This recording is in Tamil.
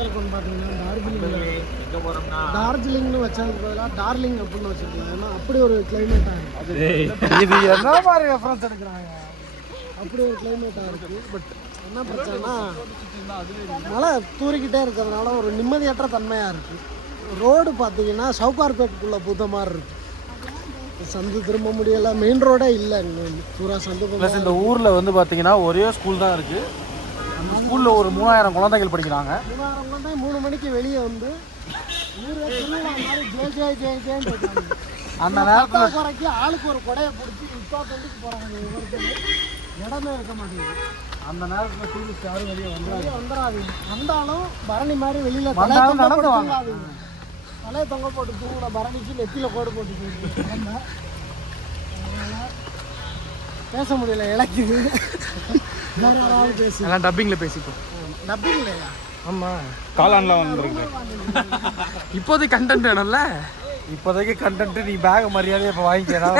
எங்கே இருக்குன்னு பார்த்தீங்கன்னா டார்ஜிலிங்னு வச்சதுக்கு பதிலாக டார்லிங் அப்படின்னு வச்சுருக்கலாம். ஏன்னா அப்படி ஒரு கிளைமேட்டாக இருக்குது. இது என்ன மாதிரி ரெஃபரன்ஸ் எடுக்கிறாங்க? அப்படி ஒரு கிளைமேட்டாக இருக்குது. பட் என்ன பிரச்சனைனா மழை தூரிக்கிட்டே இருக்கிறதுனால ஒரு நிம்மதியற்ற தன்மையாக இருக்குது. ரோடு பார்த்தீங்கன்னா சவுகார்பேட்டுக்குள்ளே பூத்த மாதிரி இருக்குது. சந்து திரும்ப முடியலை, மெயின் ரோடே இல்லை. இங்கே வந்து பூரா சந்து. ப்ளஸ் இந்த ஊரில் வந்து பார்த்தீங்கன்னா ஒரே ஸ்கூல் தான் இருக்குது. அந்த ஸ்கூலில் ஒரு 3000 குழந்தைகள் படிக்கிறாங்க. 3000 குழந்தை 3 மணிக்கு வெளியே வந்து ஊரே திருவிழா மாதிரி ஜெய் ஜெய் ஜெய் ஜெயின்னு இருக்காங்க. அந்த நேரத்தில் குறைக்கி ஆளுக்கு ஒரு கொடையை பிடிச்சி இப்போ சொல்லிட்டு போகிறாங்க. இடமே இருக்க மாட்டேங்குது. அந்த நேரத்தில் டூரிஸ்ட் யாரும் வெளியே வந்துடாதீங்க. வந்தாலும் பரணி மாதிரி வெளியில் நடந்து வாங்க. தலையை தொங்க போட்டு தூங்கின பரணிக்கு நெத்தியில் கோடு போட்டு போயிட்டு பேச முடியல, இழக்குது. வேற யாராவது பேசி எல்லாம் டப்பிங்கில் பேசிப்போம். டப்பிங் இல்லையா? ஆமாம், காலான்லாம் வந்துருக்கு. இப்போதைக்கு கண்டென்ட் வேணும்ல. இப்போதைக்கு கண்டென்ட் நீ பேக் மரியாதையை இப்போ வாங்கிக்கலாம்.